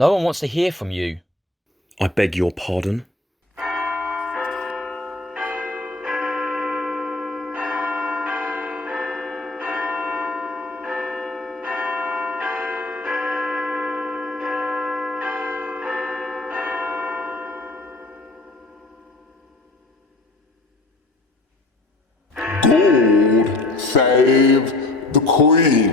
No one wants to hear from you. I beg your pardon? God save the Queen.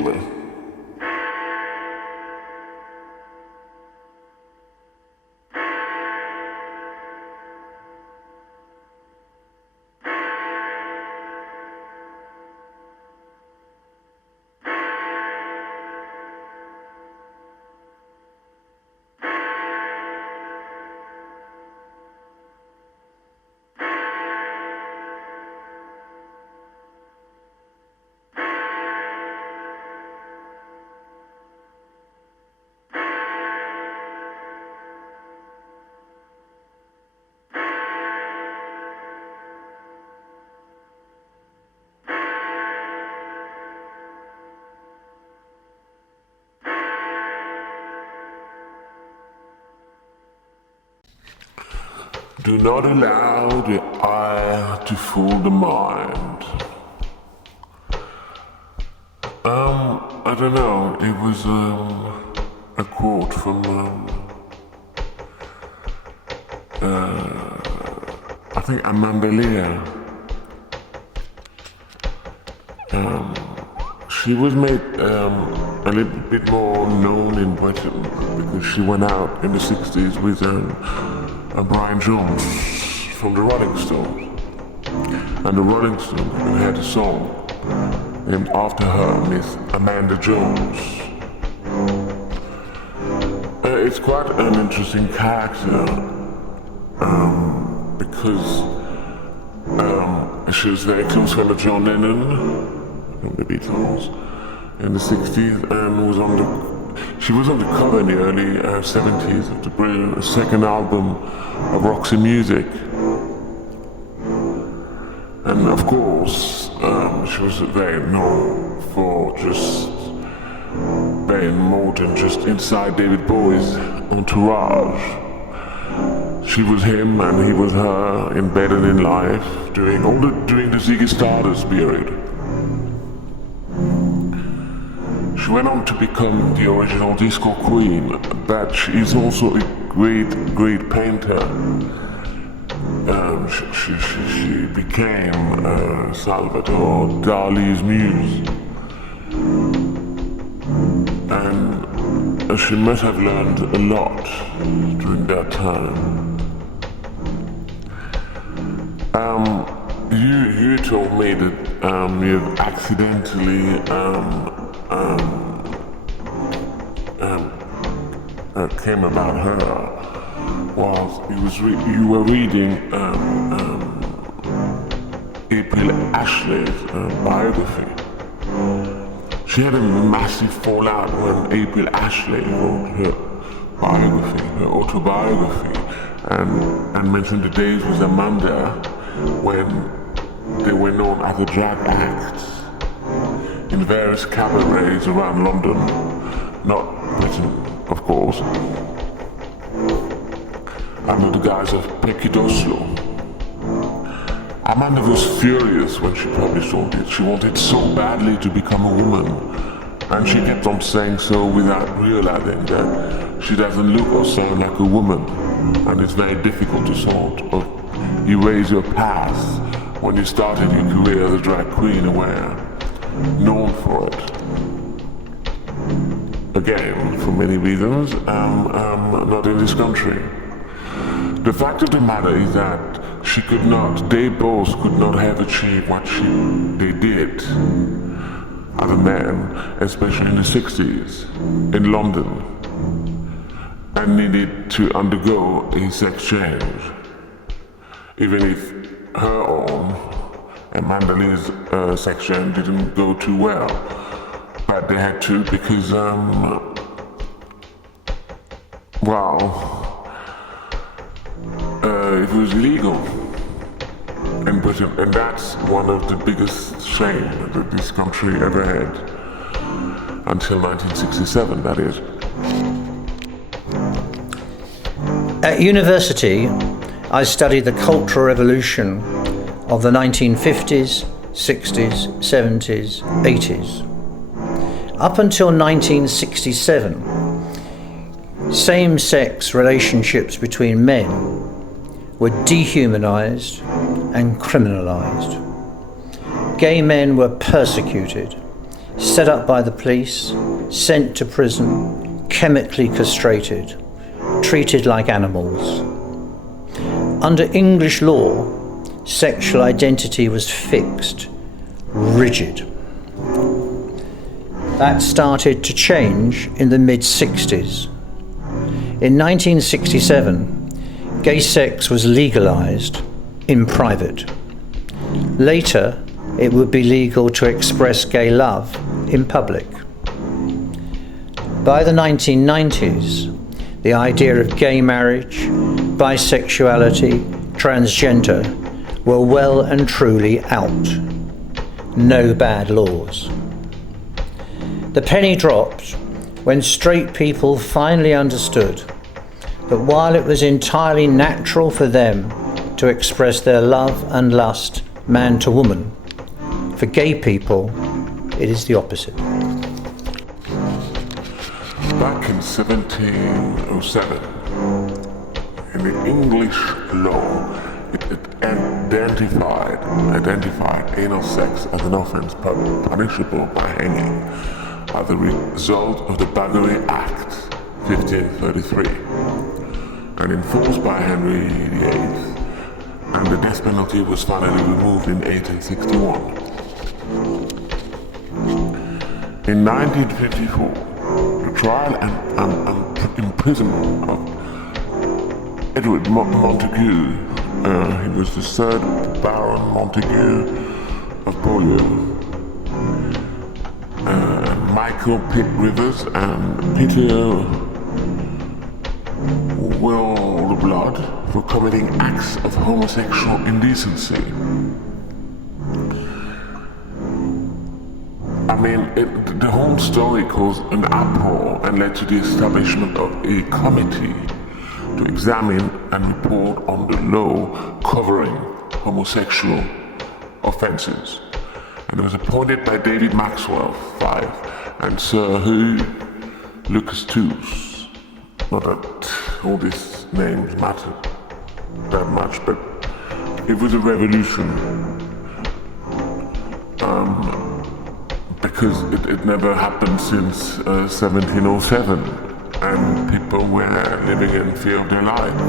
Do not allow the eye to fool the mind. I don't know, it was a quote from I think Amanda Lear. She was made a little bit more known in Britain because she went out in the 60s with Brian Jones from the Rolling Stones. And the Rolling Stones had a song named after her, Miss Amanda Jones. It's quite an interesting character because she was very close friend of John Lennon from the Beatles in the 60s and she was on the cover in the early 70s of the second album of Roxy Music. And of course, she was very known for just being more than just inside David Bowie's entourage. She was him and he was her, embedded in life during the Ziggy Stardust period. She went on to become the original disco queen, but she is also a great painter. She became Salvador Dali's muse. And she must have learned a lot during that time. You told me that you accidentally came about her while you were reading April Ashley's biography. She had a massive fallout when April Ashley wrote her biography, her autobiography, and mentioned the days with Amanda when they were known as the drag acts in various cabarets around London, not Britain, of course, under the guise of Peccidoslo. Amanda was furious when she published all this. She wanted so badly to become a woman, and she kept on saying so without realizing that she doesn't look or sound like a woman, and it's very difficult to sort of erase your past when you started your career as a drag queen and were known for it. Again, for many reasons, not in this country. The fact of the matter is that they both could not have achieved what they did as a man, especially in the 60s, in London, and needed to undergo a sex change. Even if her own, Amanda Lee's sex change didn't go too well, but they had to because, it was illegal in Britain, and that's one of the biggest shame that this country ever had, until 1967, that is. At university, I studied the cultural evolution of the 1950s, 60s, 70s, 80s. Up until 1967, same-sex relationships between men were dehumanized and criminalized. Gay men were persecuted, set up by the police, sent to prison, chemically castrated, treated like animals. Under English law, sexual identity was fixed, rigid. That started to change in the mid-60s. In 1967, gay sex was legalized in private. Later, it would be legal to express gay love in public. By the 1990s, the idea of gay marriage, bisexuality, transgender were well and truly out. No bad laws. The penny dropped when straight people finally understood that while it was entirely natural for them to express their love and lust man to woman, for gay people, it is the opposite. Back in 1707, in the English law, it identified anal sex as an offence punishable by hanging as a result of the Baggery Act 1533 and enforced by Henry VIII, and the death penalty was finally removed in 1861. In 1954, the trial and imprisonment of Edward Montague, he was the third Baron Montague of Beaulieu, Michael Pitt Rivers and Peter Willeblood for committing acts of homosexual indecency. I mean, the whole story caused an uproar and led to the establishment of a committee to examine and report on the law covering homosexual offences. And it was appointed by David Maxwell, 5, and Sir Hugh Lucas Tools. Not that all these names matter that much, but it was a revolution. Because it never happened since 1707, and people were living in fear of their life.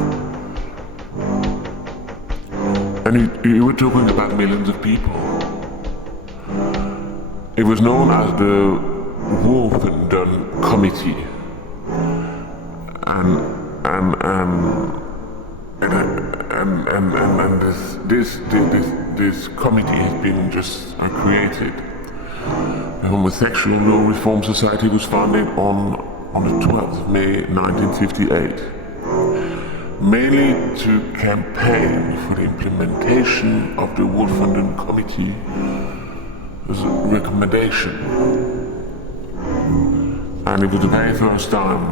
And you were talking about millions of people. It was known as the Wolf and Dunn Committee, and this committee has been just created. The Homosexual Law Reform Society was founded on the 12th of May 1958, mainly to campaign for the implementation of the Wolf and Dunn Committee's recommendation. And it was the very first time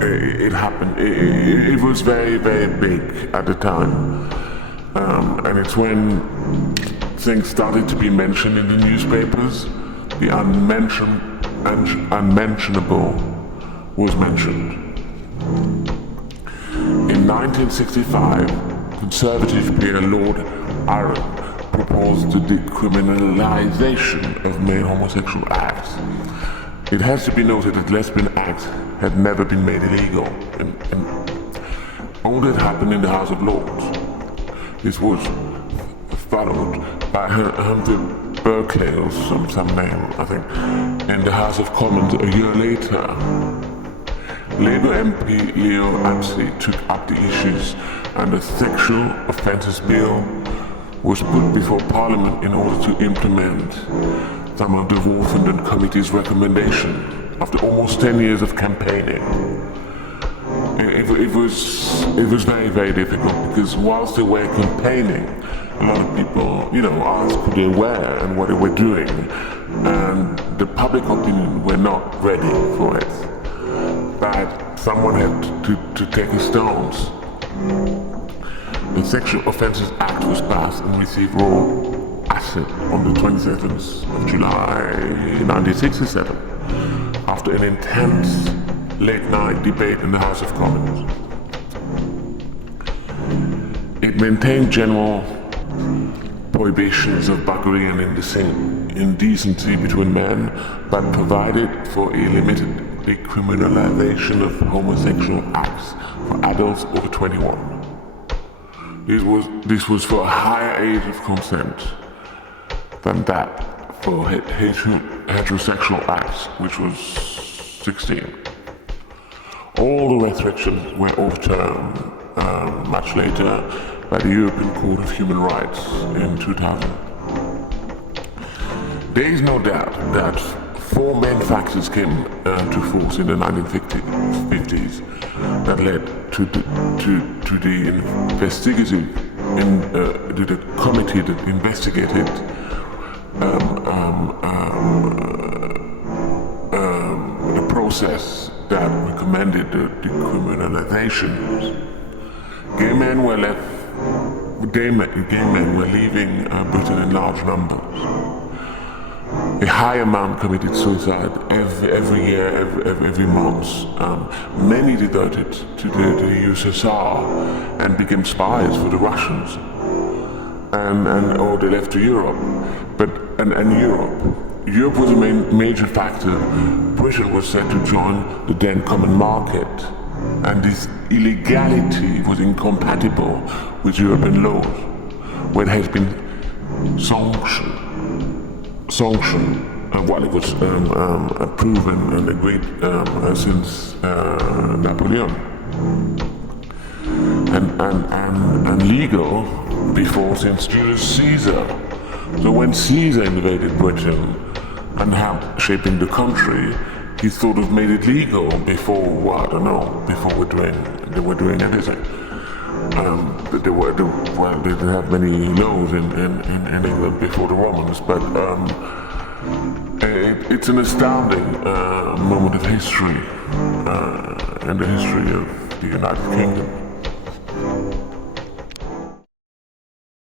it happened. It was very, very big at the time. And it's when things started to be mentioned in the newspapers, the unmentionable was mentioned. In 1965, Conservative peer Lord Arran proposed the decriminalization of male homosexual acts. It has to be noted that lesbian acts had never been made illegal, and all that happened in the House of Lords. This was followed by Humphrey Berkeley, or some name, I think, in the House of Commons a year later. Labour MP Leo Apsley took up the issues, and the Sexual Offences Bill was put before Parliament in order to implement some of the Wolf and Dunn Committee's recommendation after almost 10 years of campaigning. It was very, very difficult, because whilst they were campaigning, a lot of people, asked who they were and what they were doing, and the public opinion were not ready for it. bad, someone had to take the stones. The Sexual Offences Act was passed and received raw assent on the 27th of July 1967 after an intense late-night debate in the House of Commons. It maintained general prohibitions of buggery and indecency between men, but provided for a limited decriminalization of homosexual acts for adults over 21. This was for a higher age of consent than that for heterosexual acts, which was 16. All the restrictions were overturned much later by the European Court of Human Rights in 2000. There is no doubt that four main factors came to force in the 1950s that led to the committee that investigated the process that recommended the decriminalization. Gay men were leaving Britain in large numbers. A high amount committed suicide every year, every month. Many deserted to the USSR and became spies for the Russians, or they left to Europe. Europe was a major factor. Britain was set to join the then common market, and this illegality was incompatible with European laws, where it has been sanctioned. While it was proven and agreed since Napoleon, and legal before since Julius Caesar. So when Caesar invaded Britain and helped shaping the country, he sort of made it legal before before they were doing anything. They didn't have many laws in England before the Romans, but it's an astounding moment of history in the history of the United Kingdom.